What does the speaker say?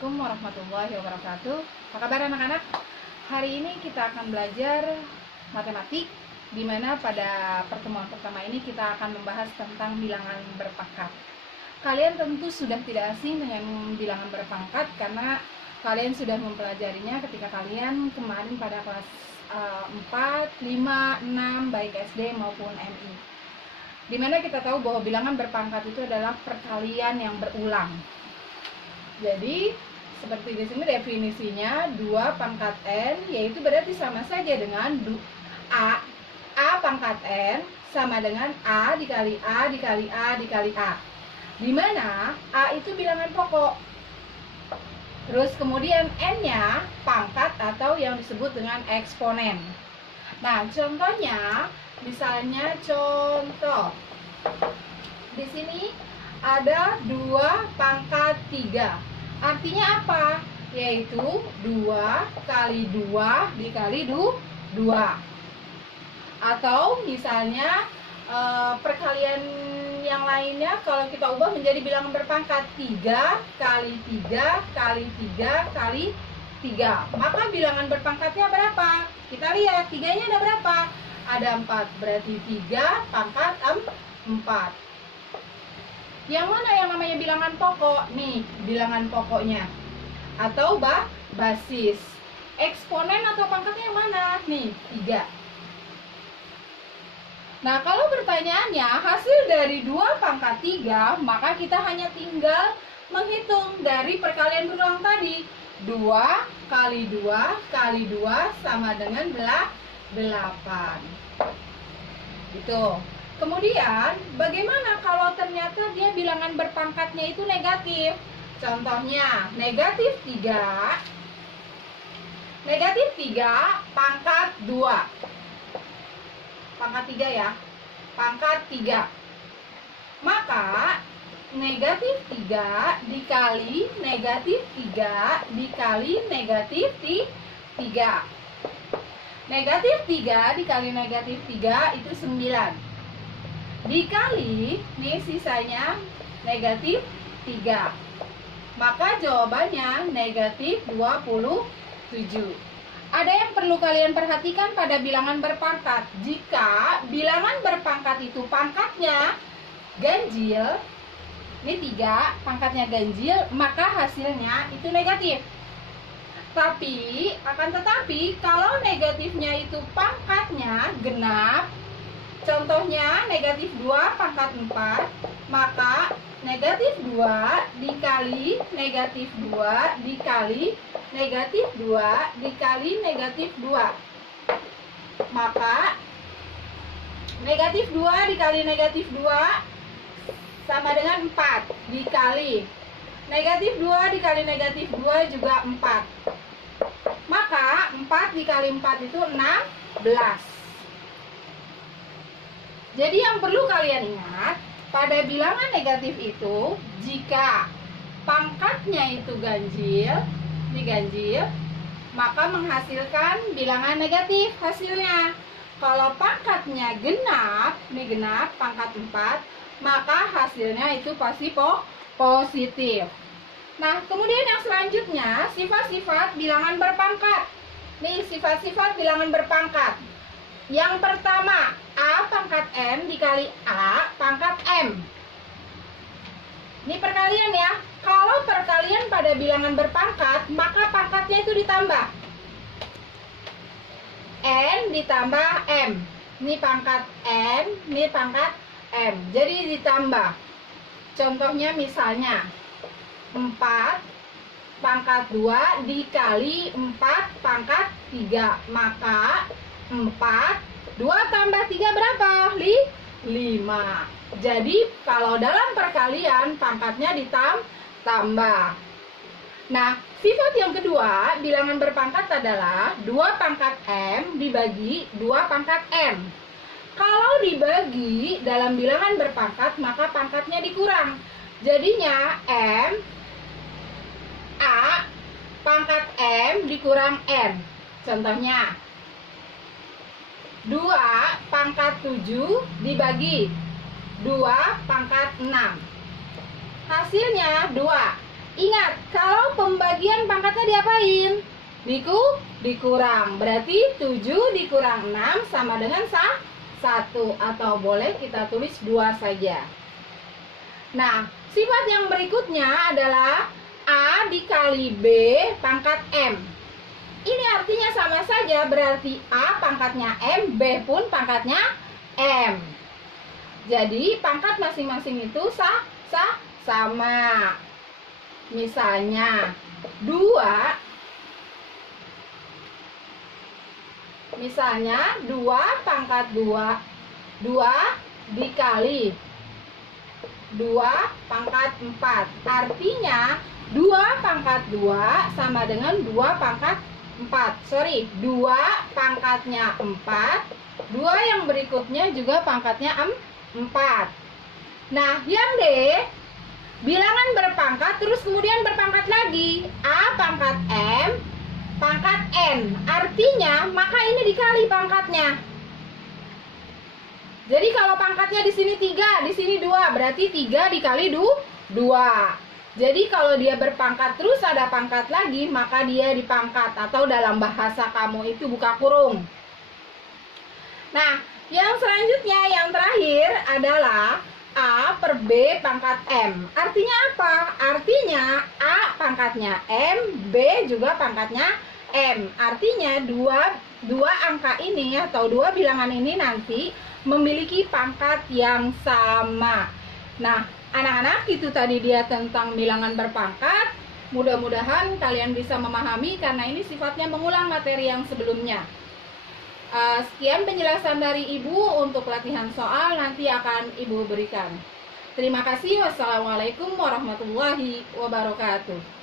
Assalamualaikum warahmatullahi wabarakatuh. Apa kabar anak-anak? Hari ini kita akan belajar matematik, di mana pada pertemuan pertama ini kita akan membahas tentang bilangan berpangkat. Kalian tentu sudah tidak asing dengan bilangan berpangkat karena kalian sudah mempelajarinya ketika kalian kemarin pada kelas 4, 5, 6 baik SD maupun MI. Dimana kita tahu bahwa bilangan berpangkat itu adalah perkalian yang berulang. Jadi seperti di sini definisinya 2 pangkat n, yaitu berarti sama saja dengan a pangkat n sama dengan a dikali a dikali a dikali a, dimana a itu bilangan pokok, terus kemudian n-nya pangkat atau yang disebut dengan eksponen. Nah, contohnya misalnya contoh di sini ada 2 pangkat 3. Artinya apa? Yaitu 2 kali 2 dikali 2. Atau misalnya perkalian yang lainnya kalau kita ubah menjadi bilangan berpangkat 3 kali 3 kali 3 kali 3. Maka bilangan berpangkatnya berapa? Kita lihat 3-nya ada berapa? Ada 4, berarti 3 pangkat 4. Yang mana yang namanya bilangan pokok? Nih, bilangan pokoknya. Atau basis. Eksponen atau pangkatnya yang mana? Nih, 3. Nah, kalau pertanyaannya hasil dari 2 pangkat 3, maka kita hanya tinggal menghitung dari perkalian berulang tadi. 2 kali 2 kali 2 sama dengan 8. Gitu. Kemudian, bagaimana kalau ternyata dia bilangan berpangkatnya itu negatif? Contohnya, negatif 3 pangkat 2. Pangkat 3 ya. Pangkat 3. Maka, negatif 3 dikali negatif 3 dikali negatif 3. Negatif 3 dikali negatif 3 itu 9. Dikali, nih sisanya negatif 3. Maka jawabannya negatif 27. Ada yang perlu kalian perhatikan pada bilangan berpangkat. Jika bilangan berpangkat itu pangkatnya ganjil, ini 3, pangkatnya ganjil, maka hasilnya itu negatif. Tapi, akan tetapi, kalau negatifnya itu pangkatnya genap, contohnya negatif 2 pangkat 4, maka negatif 2 dikali negatif 2 dikali negatif 2 dikali negatif 2. Maka negatif 2 dikali negatif 2 sama dengan 4 dikali negatif 2 dikali negatif 2 juga 4. Maka 4 dikali 4 itu 16. Jadi yang perlu kalian ingat, pada bilangan negatif itu, jika pangkatnya itu ganjil, ini ganjil, maka menghasilkan bilangan negatif hasilnya. Kalau pangkatnya genap, ini genap, pangkat 4, maka hasilnya itu pasti positif. Nah, kemudian yang selanjutnya, sifat-sifat bilangan berpangkat. Nih, sifat-sifat bilangan berpangkat. Yang pertama, A pangkat N dikali A pangkat M. Ini perkalian ya. Kalau perkalian pada bilangan berpangkat, maka pangkatnya itu ditambah. N ditambah M. Ini pangkat N, ini pangkat M. Jadi ditambah. Contohnya misalnya 4 pangkat 2 dikali 4 pangkat 3. Maka 4, 2 tambah 3 berapa? 5. Jadi kalau dalam perkalian pangkatnya ditambah. Nah, sifat yang kedua bilangan berpangkat adalah 2 pangkat M dibagi 2 pangkat M. Kalau dibagi dalam bilangan berpangkat, maka pangkatnya dikurang. Jadinya M A pangkat M dikurang N. Contohnya 2 pangkat 7 dibagi 2 pangkat 6. Hasilnya 2. Ingat, kalau pembagian diapain? Dikurang. Berarti 7 dikurang 6 sama dengan 1, atau boleh kita tulis 2 saja. Nah, sifat yang berikutnya adalah A dikali B pangkat M. Ini artinya sama saja, berarti A pangkatnya M, B pun pangkatnya M. Jadi pangkat masing-masing itu sama. Misalnya 2 pangkat 2 dikali 2 pangkat 4. Artinya 2 pangkat 2 sama dengan 2 pangkat 4. 2 pangkatnya 4. 2 yang berikutnya juga pangkatnya 4. Nah, yang D, bilangan berpangkat terus kemudian berpangkat lagi. A pangkat M pangkat N. Artinya maka ini dikali pangkatnya. Jadi kalau pangkatnya di sini 3, di sini 2, berarti 3 dikali 2. Jadi kalau dia berpangkat terus ada pangkat lagi, maka dia dipangkat, atau dalam bahasa kamu itu buka kurung. Nah, yang selanjutnya, yang terakhir adalah A per B pangkat M. Artinya apa? Artinya A pangkatnya M, B juga pangkatnya M. Artinya dua angka ini atau 2 bilangan ini nanti memiliki pangkat yang sama. Nah, anak-anak, itu tadi dia tentang bilangan berpangkat. Mudah-mudahan kalian bisa memahami karena ini sifatnya mengulang materi yang sebelumnya. Sekian penjelasan dari Ibu. Untuk latihan soal nanti akan Ibu berikan. Terima kasih. Wassalamualaikum warahmatullahi wabarakatuh.